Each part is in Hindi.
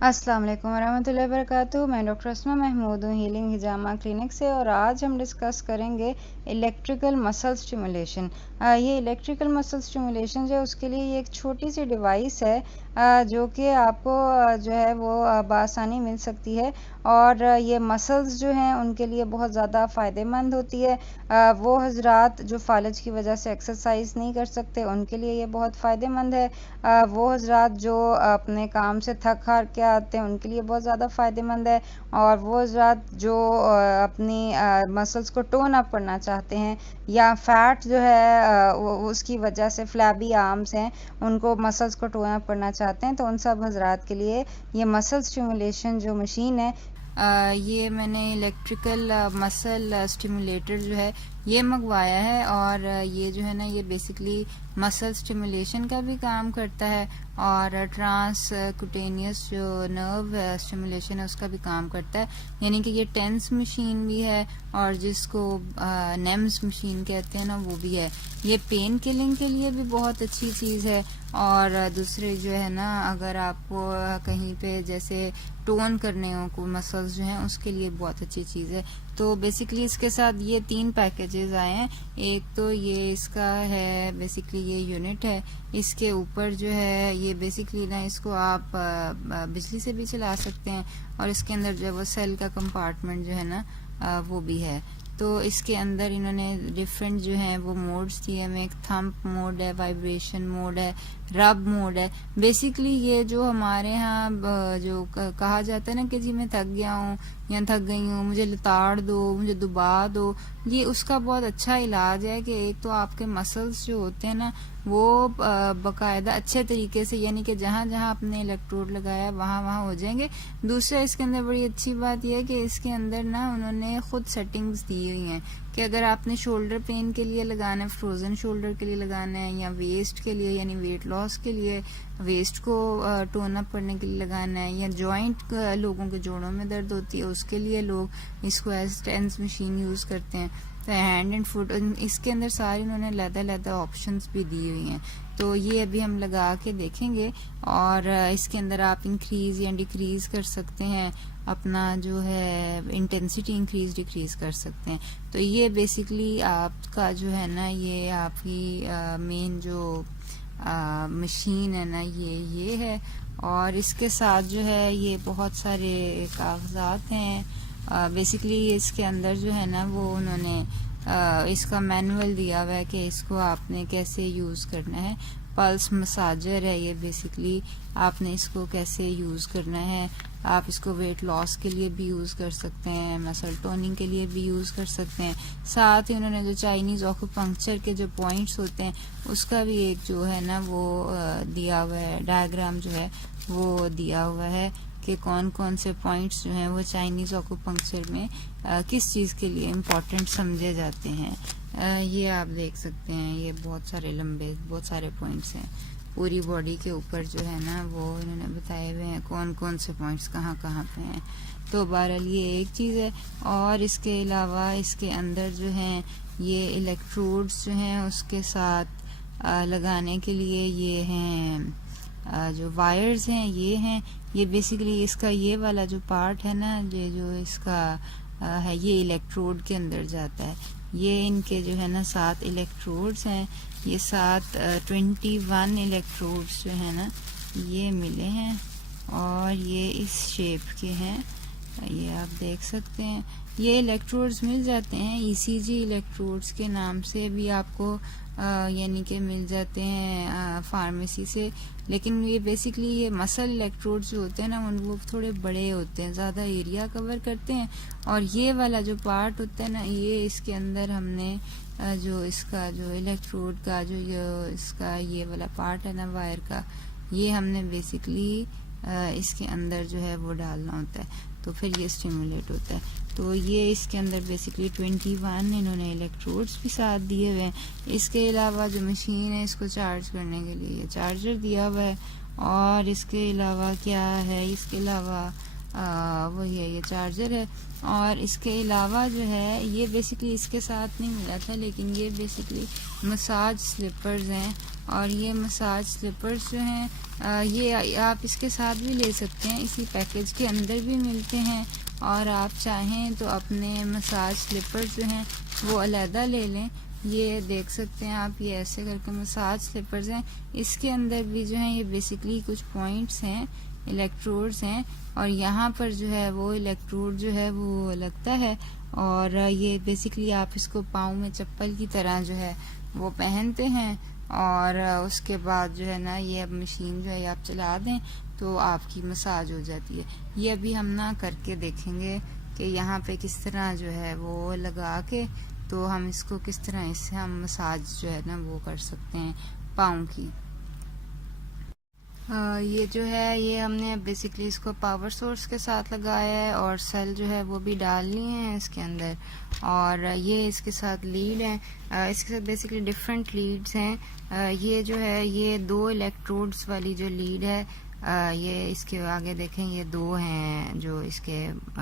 अस्सलाम वालेकुम वरहमतुल्लाहि वबरकातुहू। मैं डॉक्टर अस्मा महमूद हूँ हीलिंग हिजामा क्लिनिक से, और आज हम डिस्कस करेंगे इलेक्ट्रिकल मसल स्टिमुलेशन। ये इलेक्ट्रिकल मसल स्टिमुलेशन जो है उसके लिए ये एक छोटी सी डिवाइस है जो कि आपको जो है वो बआसानी मिल सकती है, और ये मसल्स जो हैं उनके लिए बहुत ज़्यादा फ़ायदेमंद होती है। वो हजरात जो फालज की वजह से एक्सरसाइज नहीं कर सकते उनके लिए ये बहुत फ़ायदेमंद है। वो हजरात जो अपने काम से थक हार के आते हैं उनके लिए बहुत ज़्यादा फ़ायदेमंद है, और वो हजरात जो अपनी मसल्स को टोन अप करना चाहते हैं, या फैट जो है उसकी वजह से फ्लैबी आर्म्स हैं उनको मसल्स को टोन अप करना चाहते हैं, तो उन सब हजरात के लिए ये मसल स्टिमुलेशन जो मशीन है ये मैंने इलेक्ट्रिकल मसल स्टिमुलेटर जो है ये मंगवाया है, और ये जो है ना ये बेसिकली मसल स्टिमुलेशन का भी काम करता है, और ट्रांस कुटेनियस जो नर्व स्टिमुलेशन है उसका भी काम करता है। यानी कि ये टेंस मशीन भी है, और जिसको नेम्स मशीन कहते हैं ना वो भी है। ये पेन किलिंग के लिए भी बहुत अच्छी चीज़ है, और दूसरे जो है ना अगर आपको कहीं पे जैसे टोन करने हो को मसल्स जो हैं उसके लिए बहुत अच्छी चीज़ है। तो बेसिकली इसके साथ ये 3 पैकेजेस आए हैं। एक तो ये इसका है, बेसिकली ये यूनिट है, इसके ऊपर जो है ये बेसिकली ना इसको आप बिजली से भी चला सकते हैं, और इसके अंदर जो है वो सेल का कंपार्टमेंट जो है ना वो भी है। तो इसके अंदर इन्होंने डिफरेंट जो है वो मोड्स दिए हमें। एक थंप मोड है, वाइब्रेशन मोड है, रब मोड है। बेसिकली ये जो हमारे यहाँ जो कहा जाता है ना कि जी मैं थक गया हूँ या थक गई हूँ, मुझे लताड़ दो, मुझे दुबा दो, ये उसका बहुत अच्छा इलाज है कि एक तो आपके मसल्स जो होते हैं ना वो बाकायदा अच्छे तरीके से, यानी कि जहाँ जहाँ आपने इलेक्ट्रोड लगाया वहाँ वहाँ हो जाएंगे। दूसरा इसके अंदर बड़ी अच्छी बात यह है कि इसके अंदर ना उन्होंने खुद सेटिंग्स दी हुई हैं कि अगर आपने शोल्डर पेन के लिए लगाना है, फ्रोजन शोल्डर के लिए लगाना है, या वेस्ट के लिए यानी वेट लॉस के लिए वेस्ट को टोन अप करने के लिए लगाना है, या जॉइंट लोगों के जोड़ों में दर्द होती है उसके लिए लोग इसको एज टेंस मशीन यूज़ करते हैं। तो हैंड एंड फुट इसके अंदर सारी उन्होंने लहदा ऑप्शंस भी दी हुई हैं। तो ये अभी हम लगा के देखेंगे, और इसके अंदर आप इंक्रीज या डिक्रीज कर सकते हैं, अपना जो है इंटेंसिटी इंक्रीज डिक्रीज कर सकते हैं। तो ये बेसिकली आपका जो है ना ये आपकी मेन जो मशीन है ना ये है, और इसके साथ जो है ये बहुत सारे कागजात हैं। बेसिकली इसके अंदर जो है ना वो उन्होंने इसका मैनुअल दिया हुआ है कि इसको आपने कैसे यूज़ करना है। पल्स मसाजर है ये, बेसिकली आपने इसको कैसे यूज़ करना है। आप इसको वेट लॉस के लिए भी यूज़ कर सकते हैं, मसल टोनिंग के लिए भी यूज़ कर सकते हैं। साथ ही उन्होंने जो चाइनीज़ ऑक्यूपंक्चर के जो पॉइंट्स होते हैं उसका भी एक जो है ना वो दिया हुआ है, डायग्राम जो है वो दिया हुआ है कि कौन कौन से पॉइंट्स जो हैं वो चाइनीज़ ऑक्यूपंक्चर में किस चीज़ के लिए इम्पोर्टेंट समझे जाते हैं। ये आप देख सकते हैं, ये बहुत सारे लंबे बहुत सारे पॉइंट्स हैं। पूरी बॉडी के ऊपर जो है ना वो इन्होंने बताए हुए हैं कौन कौन से पॉइंट्स कहाँ कहाँ पे हैं। तो बहरहाल ये एक चीज़ है, और इसके अलावा इसके अंदर जो हैं ये इलेक्ट्रोड्स जो हैं उसके साथ लगाने के लिए ये हैं जो वायर्स हैं ये हैं। ये बेसिकली इसका ये वाला जो पार्ट है ना ये जो इसका है ये इलेक्ट्रोड के अंदर जाता है। ये इनके जो है ना 7 इलेक्ट्रोड्स हैं, ये 21 इलेक्ट्रोड्स जो है ना ये मिले हैं, और ये इस शेप के हैं, ये आप देख सकते हैं। ये इलेक्ट्रोड्स मिल जाते हैं ईसीजी इलेक्ट्रोड्स के नाम से भी आपको यानी कि मिल जाते हैं फार्मेसी से। लेकिन ये बेसिकली ये मसल इलेक्ट्रोड्स जो होते हैं ना वो थोड़े बड़े होते हैं, ज़्यादा एरिया कवर करते हैं, और ये वाला जो पार्ट होता है ना ये इसके अंदर हमने जो इसका जो इलेक्ट्रोड का जो इसका ये वाला पार्ट है ना वायर का, ये हमने बेसिकली इसके अंदर जो है वो डालना होता है, तो फिर ये स्टिमुलेट होता है। तो ये इसके अंदर बेसिकली 21 इन्होंने इलेक्ट्रोड्स भी साथ दिए हुए हैं। इसके अलावा जो मशीन है इसको चार्ज करने के लिए चार्जर दिया हुआ है, और इसके अलावा क्या है, इसके अलावा वही है, ये चार्जर है। और इसके अलावा जो है ये बेसिकली इसके साथ नहीं मिला था, लेकिन ये बेसिकली मसाज स्लीपर्स हैं। और ये मसाज स्लीपर्स जो हैं ये आप इसके साथ भी ले सकते हैं, इसी पैकेज के अंदर भी मिलते हैं। और आप चाहें तो अपने मसाज स्लीपर्स जो हैं वो अलहदा ले लें। ये देख सकते हैं आप, ये ऐसे करके मसाज स्लीपर्स हैं। इसके अंदर भी जो है ये बेसिकली कुछ पॉइंट्स हैं, इलेक्ट्रोड्स हैं, और यहाँ पर जो है वो इलेक्ट्रोड जो है वो लगता है। और ये बेसिकली आप इसको पाँव में चप्पल की तरह जो है वो पहनते हैं। और उसके बाद जो है ना, ये अब मशीन जो है आप चला दें तो आपकी मसाज हो जाती है। ये अभी हम ना करके देखेंगे कि यहाँ पे किस तरह जो है वो लगा के तो हम इसको किस तरह इससे हम मसाज जो है ना वो कर सकते हैं पाँव की। ये जो है ये हमने बेसिकली इसको पावर सोर्स के साथ लगाया है और सेल जो है वो भी डाल लिए हैं इसके अंदर। और ये इसके साथ लीड है, इसके साथ बेसिकली डिफरेंट लीड्स हैं। ये जो है ये 2 इलेक्ट्रोड्स वाली जो लीड है, ये इसके आगे देखें ये 2 हैं जो इसके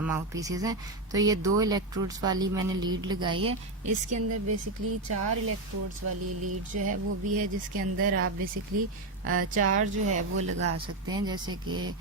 माउथ पीसेस हैं। तो ये 2 इलेक्ट्रोड्स वाली मैंने लीड लगाई है। इसके अंदर बेसिकली 4 इलेक्ट्रोड्स वाली लीड जो है वो भी है, जिसके अंदर आप बेसिकली 4 जो है वो लगा सकते हैं। जैसे कि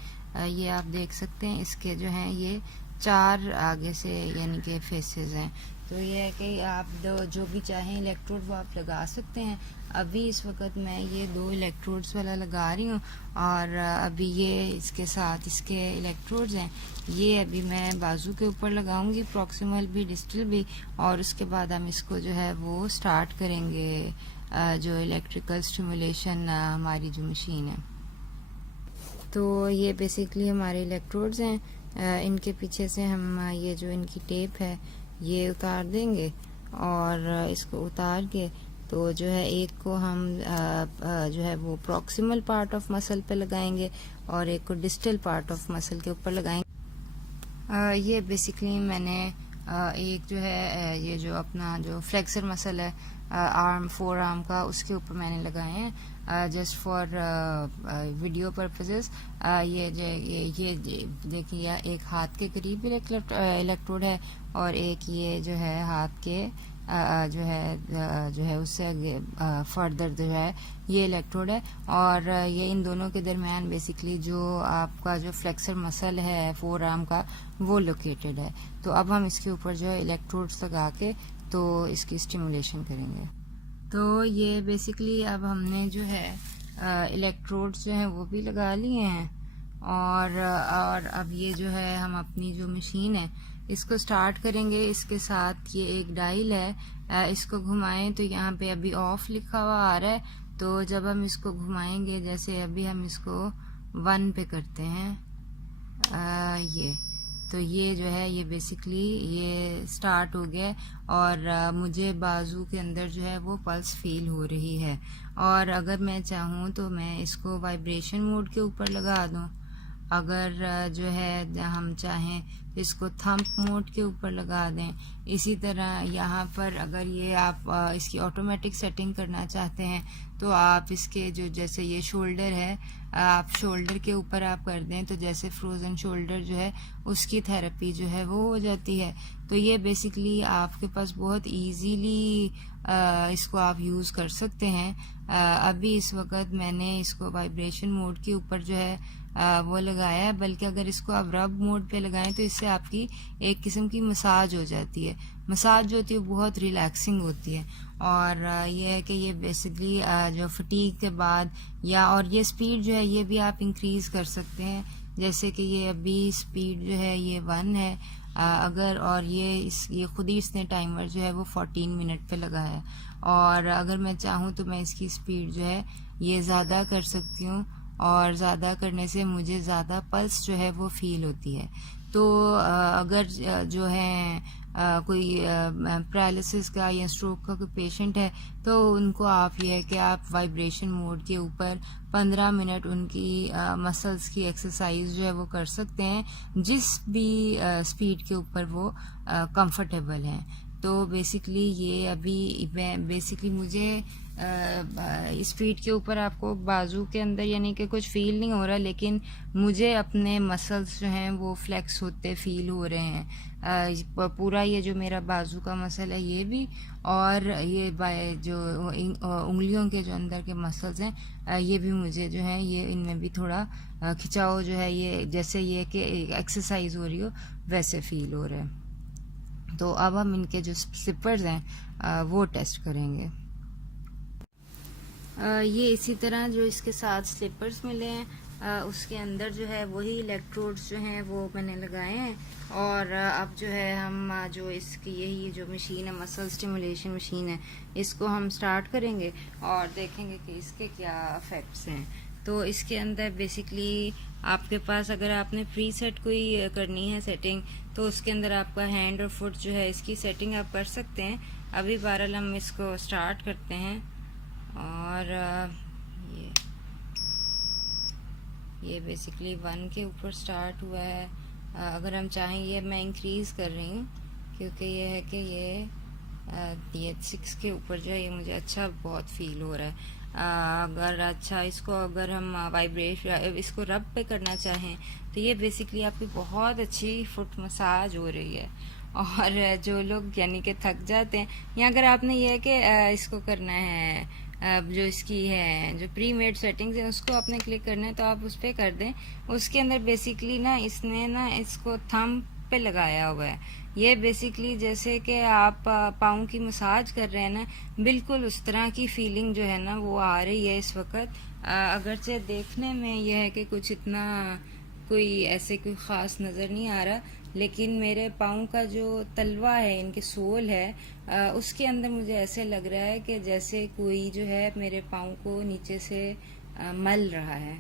ये आप देख सकते हैं, इसके जो हैं ये 4 आगे से यानी कि फेसेस हैं। तो ये है कि आप जो भी चाहें इलेक्ट्रोड वो आप लगा सकते हैं। अभी इस वक्त मैं ये 2 इलेक्ट्रोड्स वाला लगा रही हूँ, और अभी ये इसके साथ इसके इलेक्ट्रोड्स हैं, ये अभी मैं बाजू के ऊपर लगाऊंगी, प्रॉक्सिमल भी डिस्टल भी। और उसके बाद हम इसको जो है वो स्टार्ट करेंगे, जो इलेक्ट्रिकल स्टिमुलेशन हमारी जो मशीन है। तो ये बेसिकली हमारे इलेक्ट्रोड्स हैं। इनके पीछे से हम ये जो इनकी टेप है ये उतार देंगे, और इसको उतार के तो जो है एक को हम जो है वो प्रॉक्सिमल पार्ट ऑफ मसल पे लगाएंगे और एक को डिस्टल पार्ट ऑफ मसल के ऊपर लगाएंगे। ये बेसिकली मैंने एक जो है ये जो अपना जो फ्लेक्सर मसल है आर्म, फोर आर्म का, उसके ऊपर मैंने लगाए हैं जस्ट फॉर वीडियो पर्पसेस। ये देखिए, एक हाथ के करीब इलेक्ट्रोड है और एक ये जो है हाथ के जो है उससे फर्दर जो है ये इलेक्ट्रोड है। और ये इन दोनों के दरमियान बेसिकली जो आपका जो फ्लेक्सर मसल है फोर आर्म का वो लोकेटेड है। तो अब हम इसके ऊपर जो है इलेक्ट्रोड्स लगा के तो इसकी स्टिमुलेशन करेंगे। तो ये बेसिकली अब हमने जो है इलेक्ट्रोड्स जो हैं वो भी लगा लिए हैं, और अब ये जो है हम अपनी जो मशीन है इसको स्टार्ट करेंगे। इसके साथ ये एक डायल है, इसको घुमाएं तो यहाँ पे अभी ऑफ लिखा हुआ आ रहा है। तो जब हम इसको घुमाएंगे, जैसे अभी हम इसको 1 पे करते हैं, तो ये जो है ये बेसिकली ये स्टार्ट हो गया, और मुझे बाजू के अंदर जो है वो पल्स फील हो रही है। और अगर मैं चाहूँ तो मैं इसको वाइब्रेशन मोड के ऊपर लगा दूँ। अगर जो है हम चाहें तो इसको थंब मोड के ऊपर लगा दें। इसी तरह यहाँ पर अगर ये आप इसकी ऑटोमेटिक सेटिंग करना चाहते हैं तो आप इसके जो जैसे ये शोल्डर है, आप शोल्डर के ऊपर आप कर दें तो जैसे फ्रोज़न शोल्डर जो है उसकी थेरेपी जो है वो हो जाती है। तो ये बेसिकली आपके पास बहुत इजीली इसको आप यूज़ कर सकते हैं। अभी इस वक्त मैंने इसको वाइब्रेशन मोड के ऊपर जो है वो लगाया है, बल्कि अगर इसको आप रब मोड पे लगाएं तो इससे आपकी एक किस्म की मसाज हो जाती है। मसाज जो होती है बहुत रिलैक्सिंग होती है। और ये है कि ये बेसिकली जो फटीग के बाद और ये स्पीड जो है ये भी आप इंक्रीज कर सकते हैं। जैसे कि ये अभी स्पीड जो है ये 1 है, अगर और ये खुद ही इसने टाइमर जो है वो 14 मिनट पे लगाया है। और अगर मैं चाहूँ तो मैं इसकी स्पीड जो है ये ज़्यादा कर सकती हूँ, और ज़्यादा करने से मुझे ज़्यादा पल्स जो है वो फील होती है। तो अगर जो है कोई पैरालिसिस का या स्ट्रोक का कोई पेशेंट है तो उनको आप ये है कि आप वाइब्रेशन मोड के ऊपर 15 मिनट उनकी मसल्स की एक्सरसाइज जो है वो कर सकते हैं, जिस भी स्पीड के ऊपर वो कंफर्टेबल हैं। तो बेसिकली ये अभी बेसिकली मुझे इस पीठ के ऊपर आपको बाजू के अंदर यानी कि कुछ फील नहीं हो रहा, लेकिन मुझे अपने मसल्स जो हैं वो फ्लेक्स होते फील हो रहे हैं। पूरा ये जो मेरा बाजू का मसल है ये भी, और ये जो उंगलियों के जो अंदर के मसल्स हैं ये भी मुझे जो है ये इनमें भी थोड़ा खिंचाव जो है ये जैसे ये कि एक्सरसाइज हो रही हो वैसे फील हो रहा है। तो अब हम इनके जो स्लिपर्स हैं वो टेस्ट करेंगे। ये इसी तरह जो इसके साथ स्लीपर्स मिले हैं उसके अंदर जो है वही इलेक्ट्रोड्स जो हैं वो मैंने लगाए हैं। और अब जो है हम जो इसकी यही जो मशीन है मसल स्टिमुलेशन मशीन है इसको हम स्टार्ट करेंगे और देखेंगे कि इसके क्या इफेक्ट्स हैं। तो इसके अंदर बेसिकली आपके पास अगर आपने प्री सेट कोई करनी है सेटिंग तो उसके अंदर आपका हैंड और फुट जो है इसकी सेटिंग आप कर सकते हैं। अभी बहरहाल हम इसको स्टार्ट करते हैं। और ये बेसिकली 1 के ऊपर स्टार्ट हुआ है। अगर हम चाहें ये मैं इंक्रीज़ कर रही हूँ क्योंकि ये है कि ये 6 के ऊपर जो है ये मुझे अच्छा बहुत फील हो रहा है। अगर अच्छा इसको अगर हम वाइब्रेशन इसको रब पे करना चाहें तो ये बेसिकली आपकी बहुत अच्छी फुट मसाज हो रही है। और जो लोग यानी कि थक जाते हैं या अगर आपने ये है कि इसको करना है जो इसकी है जो प्री मेड सेटिंग्स है उसको आपने क्लिक करना है तो आप उस पर कर दें। उसके अंदर बेसिकली ना इसने ना इसको थंब पे लगाया हुआ है। ये बेसिकली जैसे कि आप पाँव की मसाज कर रहे हैं ना बिल्कुल उस तरह की फीलिंग जो है ना वो आ रही है इस वक्त। अगरचे देखने में यह है कि कुछ इतना कोई ऐसे कोई ख़ास नज़र नहीं आ रहा, लेकिन मेरे पाँव का जो तलवा है इनके सोल है उसके अंदर मुझे ऐसे लग रहा है कि जैसे कोई जो है मेरे पाँव को नीचे से मल रहा है।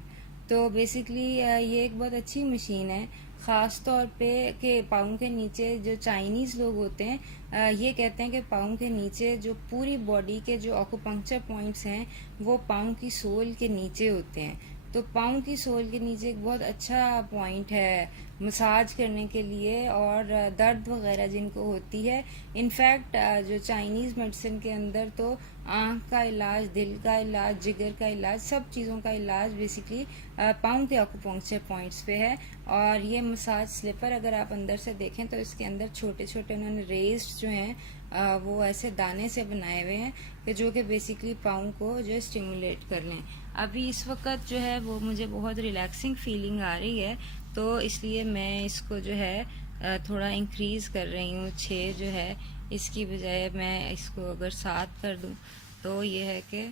तो बेसिकली ये एक बहुत अच्छी मशीन है ख़ास तौर पे कि पाँव के नीचे जो चाइनीज़ लोग होते हैं ये कहते हैं कि पाँव के नीचे जो पूरी बॉडी के जो ऑक्यूपंक्चर पॉइंट्स हैं वो पाँव की सोल के नीचे होते हैं। तो पाँव की सोल के नीचे एक बहुत अच्छा पॉइंट है मसाज करने के लिए और दर्द वगैरह जिनको होती है। इनफैक्ट जो चाइनीज़ मेडिसिन के अंदर तो आँख का इलाज, दिल का इलाज, जिगर का इलाज, सब चीज़ों का इलाज बेसिकली पाँव के एक्यूपंक्चर पॉइंट्स पे है। और ये मसाज स्लिपर अगर आप अंदर से देखें तो इसके अंदर छोटे छोटे उन्होंने रेस्ड जो हैं वो ऐसे दाने से बनाए हुए हैं कि जो कि बेसिकली पाँव को जो स्टिमुलेट कर लें। अभी इस वक्त जो है वो मुझे बहुत रिलैक्सिंग फीलिंग आ रही है तो इसलिए मैं इसको जो है थोड़ा इंक्रीज़ कर रही हूँ। 6 जो है इसकी बजाय मैं इसको अगर 7 कर दूँ तो ये है कि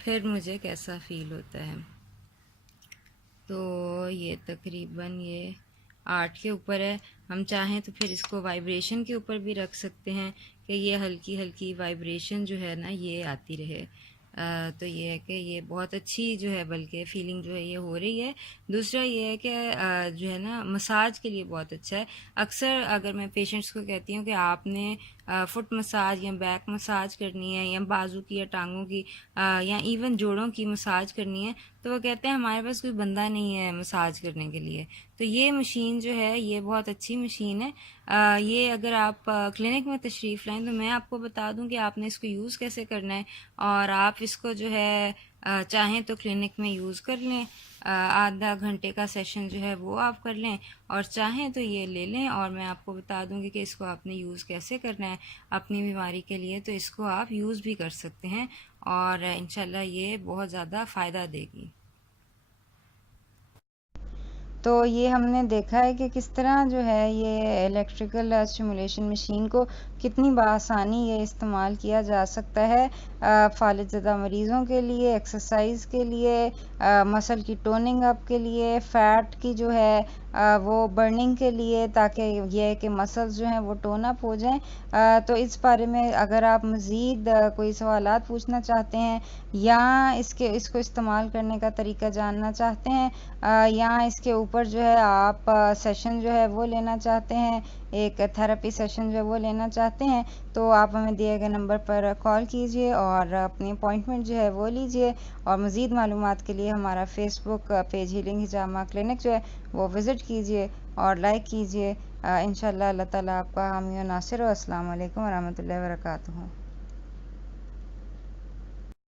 फिर मुझे कैसा फ़ील होता है। तो ये तकरीबन ये 8 के ऊपर है। हम चाहें तो फिर इसको वाइब्रेशन के ऊपर भी रख सकते हैं कि ये हल्की हल्की वाइब्रेशन जो है ना ये आती रहे। तो ये है कि ये बहुत अच्छी जो है बल्कि फीलिंग जो है ये हो रही है। दूसरा ये है कि जो है ना मसाज के लिए बहुत अच्छा है। अक्सर अगर मैं पेशेंट्स को कहती हूँ कि आपने फुट मसाज या बैक मसाज करनी है या बाजू की या टांगों की या इवन जोड़ों की मसाज करनी है तो वो कहते हैं हमारे पास कोई बंदा नहीं है मसाज करने के लिए। तो ये मशीन जो है ये बहुत अच्छी मशीन है। ये अगर आप क्लिनिक में तशरीफ़ लाएं तो मैं आपको बता दूं कि आपने इसको यूज़ कैसे करना है और आप इसको जो है चाहें तो क्लिनिक में यूज़ कर लें। आधा घंटे का सेशन जो है वो आप कर लें और चाहें तो ये ले लें और मैं आपको बता दूंगी कि इसको आपने यूज़ कैसे करना है अपनी बीमारी के लिए। तो इसको आप यूज़ भी कर सकते हैं और इंशाल्लाह ये बहुत ज़्यादा फ़ायदा देगी। तो ये हमने देखा है कि किस तरह जो है ये इलेक्ट्रिकल स्टिमुलेशन मशीन को कितनी बआसानी ये इस्तेमाल किया जा सकता है फ़ालिज़दा मरीज़ों के लिए, एक्सरसाइज के लिए, मसल की टोनिंग अप के लिए, फ़ैट की जो है वो बर्निंग के लिए, ताकि ये है कि मसल्स जो हैं वो टोन अप हो जाएं। तो इस बारे में अगर आप मज़ीद कोई सवालात पूछना चाहते हैं या इसको इस्तेमाल करने का तरीका जानना चाहते हैं या इसके ऊपर जो है आप सेशन जो है वो लेना चाहते हैं, एक थेरेपी सेशन जो है वो लेना चाहते हैं, तो आप हमें दिए गए नंबर पर कॉल कीजिए और अपनी अपॉइंटमेंट जो है वो लीजिए। और मज़ीद मालूमात के लिए हमारा फेसबुक पेज हीलिंग हिजामा क्लिनिक जो है वो विज़िट कीजिए और लाइक कीजिए। इंशाअल्लाह अल्लाह ताला आपका हामी और नासिर। अस्सलाम वालेकुम व रहमतुल्लाहि व बरकातुहू।